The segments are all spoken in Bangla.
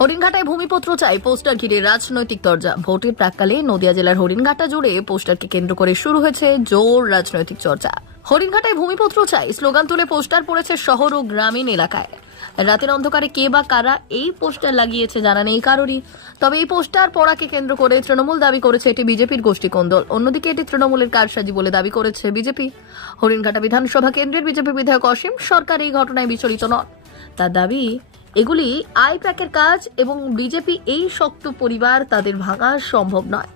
হরিণঘাটায় ভূমিপত্র চাই পোস্টার ঘিরে রাজনৈতিক তরজা ভোটের প্রাককালে নদিয়া জেলার হরিণঘাটা জুড়ে পোস্টারকে কেন্দ্র করে শুরু হয়েছে জোর রাজনৈতিক চর্চা। হরিণঘাটায় ভূমিপত্র চাই স্লোগান তুলে পোস্টার পড়েছে শহর ও গ্রামীণ এলাকায়। রাতের অন্ধকারে কে বা কারা এই পোস্টার লাগিয়েছে জানা নেই কারোরই। তবে এই পোস্টার পড়াকে কেন্দ্র করে তৃণমূল দাবি করেছে এটি বিজেপির গোষ্ঠী কোন্দল। অন্যদিকে এটি তৃণমূলের কারসাজি বলে দাবি করেছে বিজেপি। হরিণঘাটা বিধানসভা কেন্দ্রের বিজেপি বিধায়ক অসীম সরকার এই ঘটনায় বিচলিত নন। তার দাবি এগুলি আই প্যাকের কাজ এবং বিজেপি এই শক্ত পরিবার তাদের ভাঙা সম্ভব নয়।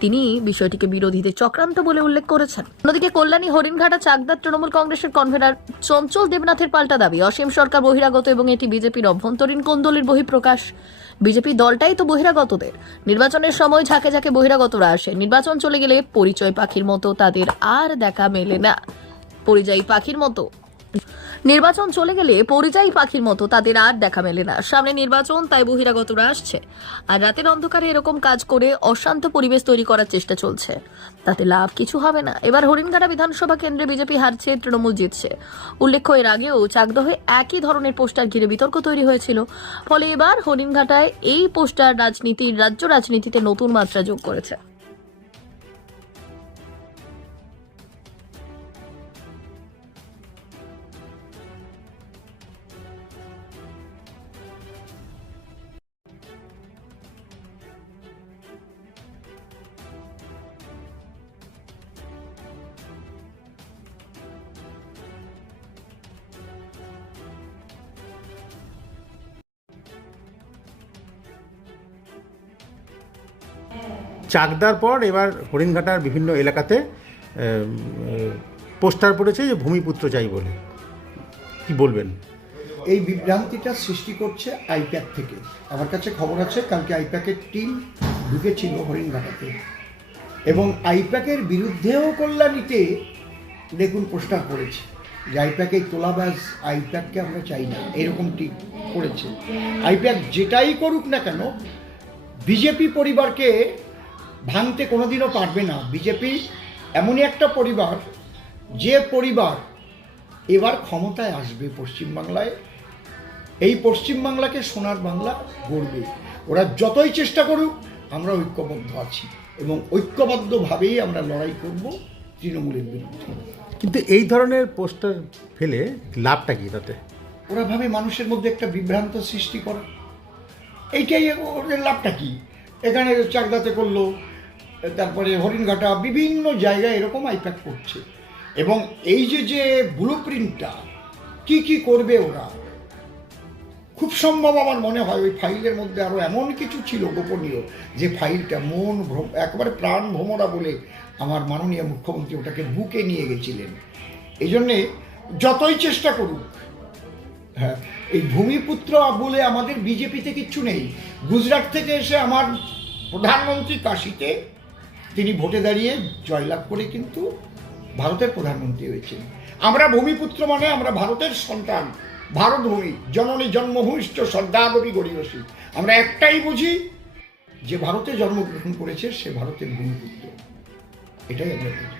তিনি বিষয়টিকে বিরোধীদের চক্রান্ত বলে উল্লেখ করেছেন। অন্যদিকে কল্যাণী, হরিণঘাটা, চাকদার, তৃণমূল কংগ্রেসের কনভেনার চঞ্চল দেবনাথের পাল্টা দাবি, অসীম সরকার বহিরাগত এবং এটি বিজেপির অভ্যন্তরীণ কোন্দলের বহিঃপ্রকাশ। বিজেপি দলটাই তো বহিরাগতদের। নির্বাচনের সময় ঝাঁকে ঝাঁকে বহিরাগতরা আসে। নির্বাচন চলে গেলে পরিচয় পাখির মতো তাদের আর দেখা মেলে না। পরিযায়ী পাখির মতো নির্বাচন চলে গেলে পরিযায়ী পাখির মতো তাদের আর দেখা মেলে না। সামনে নির্বাচন, তাই বহিরাগতরা আসছে। আর রাতের অন্ধকারে এরকম কাজ করে অশান্ত পরিবেশ তৈরি করার চেষ্টা চলছে। তাতে লাভ কিছু হবে না। এবার হরিণঘাটা বিধানসভা কেন্দ্রে বিজেপি হারছে, তৃণমূল জিতছে। উল্লেখ্য, এর আগেও চাকদহে একই ধরনের পোস্টার ঘিরে বিতর্ক তৈরি হয়েছিল। ফলে এবার হরিণঘাটায় এই পোস্টার রাজনীতির রাজ্য রাজনীতিতে নতুন মাত্রা যোগ করেছে। চাকদার পর এবার হরিণঘাটার বিভিন্ন এলাকাতে পোস্টার পড়েছে যে ভূমিপুত্র চাই বলে। কি বলবেন? এই বিভ্রান্তিটা সৃষ্টি করছে আইপ্যাক থেকে। আমার কাছে খবর আছে, কালকে আইপ্যাকের টিম ঢুকেছিল হরিণঘাটাতে। এবং আইপ্যাকের বিরুদ্ধেও কল্যাণীতে দেখুন পোস্টার পড়েছে যে আইপ্যাকের তোলাবাজ, আইপ্যাককে আমরা চাই না। এরকম ঠিক করেছে। আইপ্যাক যেটাই করুক না কেন, বিজেপি পরিবারকে ভাঙতে কোনোদিনও পারবে না। বিজেপি এমনই একটা পরিবার যে পরিবার এবার ক্ষমতায় আসবে পশ্চিমবাংলায়। এই পশ্চিমবাংলাকে সোনার বাংলা গড়বে। ওরা যতই চেষ্টা করুক আমরা ঐক্যবদ্ধ আছি এবং ঐক্যবদ্ধভাবেই আমরা লড়াই করব তৃণমূলের বিরুদ্ধে। কিন্তু এই ধরনের পোস্টার ফেলে লাভটা কি তাতে? ওরা ভাবে মানুষের মধ্যে একটা বিভ্রান্ত সৃষ্টি করে। এইটাই ওদের লাভটা কি? এখানে চাকদাতে করল তারপরে হরিণঘাটা বিভিন্ন জায়গায় এরকম আইপ্যাক করছে। এবং এই যে যে ব্লু প্রিন্টটা কী কী করবে ওরা? খুব সম্ভব আমার মনে হয় ওই ফাইলের মধ্যে আরও এমন কিছু ছিল গোপনীয়, যে ফাইলটা মন একবারে প্রাণ ভ্রমরা বলে আমার মাননীয় মুখ্যমন্ত্রী ওটাকে বুকে নিয়ে গেছিলেন। এই জন্যে যতই চেষ্টা করুক হ্যাঁ এই ভূমিপুত্র বলে আমাদের বিজেপিতে কিচ্ছু নেই। গুজরাট থেকে এসে আমার প্রধানমন্ত্রী কাশিতে তিনি ভোটে দাঁড়িয়ে জয়লাভ করে কিন্তু ভারতের প্রধানমন্ত্রী হয়েছেন। আমরা ভূমিপুত্র মানে আমরা ভারতের সন্তান ভারত ভূমি জননী জন্মভূমিষ্ঠ শ্রদ্ধাগরী গরিবসী আমরা একটাই বুঝি, যে ভারতে জন্মগ্রহণ করেছে সে ভারতের ভূমিপুত্র। এটাই আমরা বুঝি।